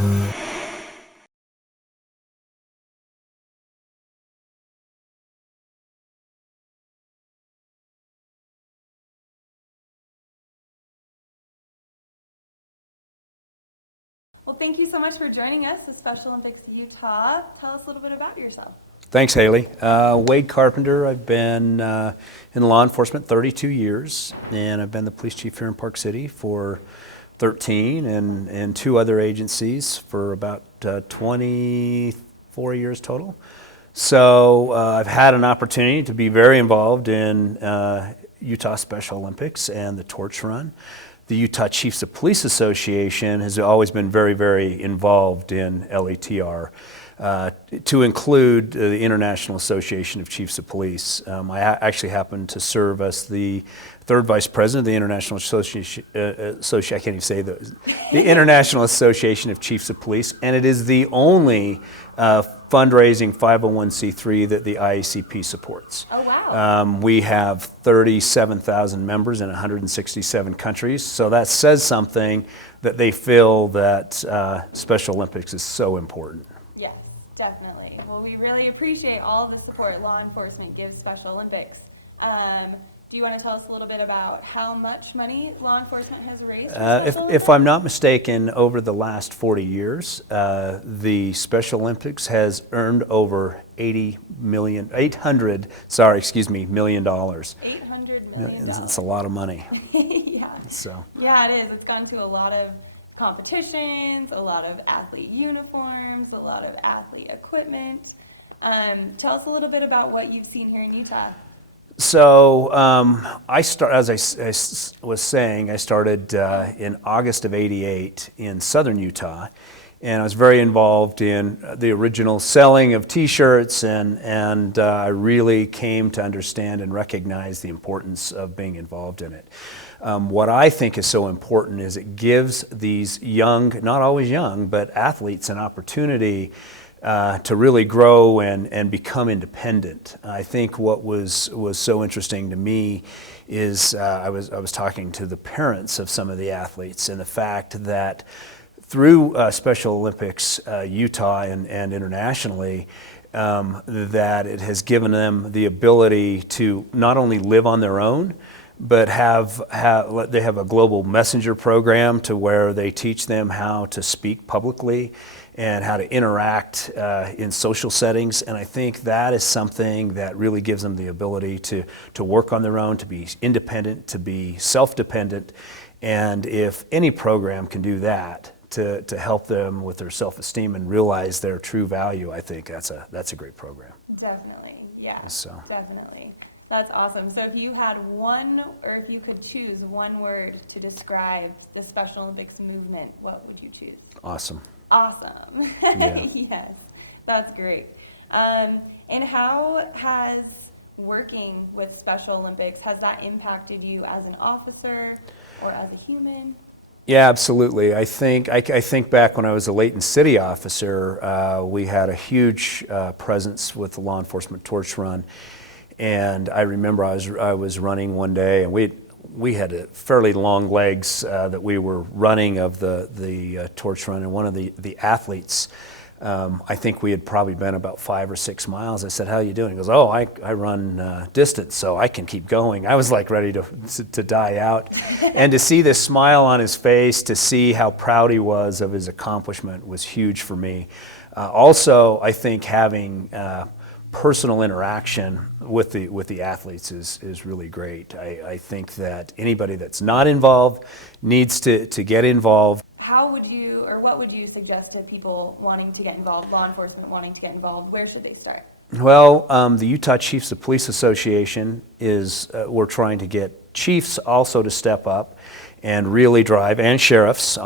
Well, thank you so much for joining us at Special Olympics Utah. Tell us a little bit about yourself. Thanks, Haley. Wade Carpenter. I've been in law enforcement 32 years, and I've been the police chief here in Park City for 13, and two other agencies for about 24 years total. So I've had an opportunity to be very involved in Utah Special Olympics and the torch run. The Utah Chiefs of Police Association has always been very, very involved in LETR, to include the International Association of Chiefs of Police. I actually happen to serve as the third vice president of the International Association, I can't even say the International Association of Chiefs of Police, and it is the only fundraising 501c3 that the IACP supports. Oh, wow. We have 37,000 members in 167 countries, so that says something that they feel that Special Olympics is so important. Yes, definitely. Well, we really appreciate all of the support law enforcement gives Special Olympics. Do you want to tell us a little bit about how much money law enforcement has raised? If I'm not mistaken, over the last 40 years, the Special Olympics has earned over $800 million. $800 million. It's a lot of money. Yeah. So. Yeah, it is. It's gone to a lot of competitions, a lot of athlete uniforms, a lot of athlete equipment. Tell us a little bit about what you've seen here in Utah. So as I was saying, I started in August of '88 in southern Utah, and I was very involved in the original selling of T-shirts, and I really came to understand and recognize the importance of being involved in it. What I think is so important is it gives these young, not always young, but athletes an opportunity to really grow and become independent. I think what was so interesting to me is I was talking to the parents of some of the athletes, and the fact that through Special Olympics Utah and internationally, that it has given them the ability to not only live on their own, but they have a global messenger program to where they teach them how to speak publicly and how to interact in social settings. And I think that is something that really gives them the ability to work on their own, to be independent, to be self-dependent. And if any program can do that to help them with their self-esteem and realize their true value, I think that's a great program. Definitely, yeah, So. definitely. That's awesome. So if you had if you could choose one word to describe the Special Olympics movement, what would you choose? Awesome. Awesome. Yeah. Yes, that's great. And how has working with Special Olympics, has that impacted you as an officer or as a human? Yeah, absolutely. I think back when I was a Layton City officer, we had a huge presence with the law enforcement torch run. And I remember I was running one day, and we had fairly long legs that we were running of the torch run, and one of the athletes, I think we had probably been about 5 or 6 miles. I said, "How are you doing?" He goes, "Oh, I run distance, so I can keep going." I was like ready to die out. And to see this smile on his face, to see how proud he was of his accomplishment was huge for me. Also, I think having personal interaction with the athletes is really great. I think that anybody that's not involved needs to get involved. How would you, or what would you suggest to people wanting to get involved, law enforcement wanting to get involved? Where should they start? Well, the Utah Chiefs of Police Association we're trying to get chiefs also to step up and really drive, and sheriffs.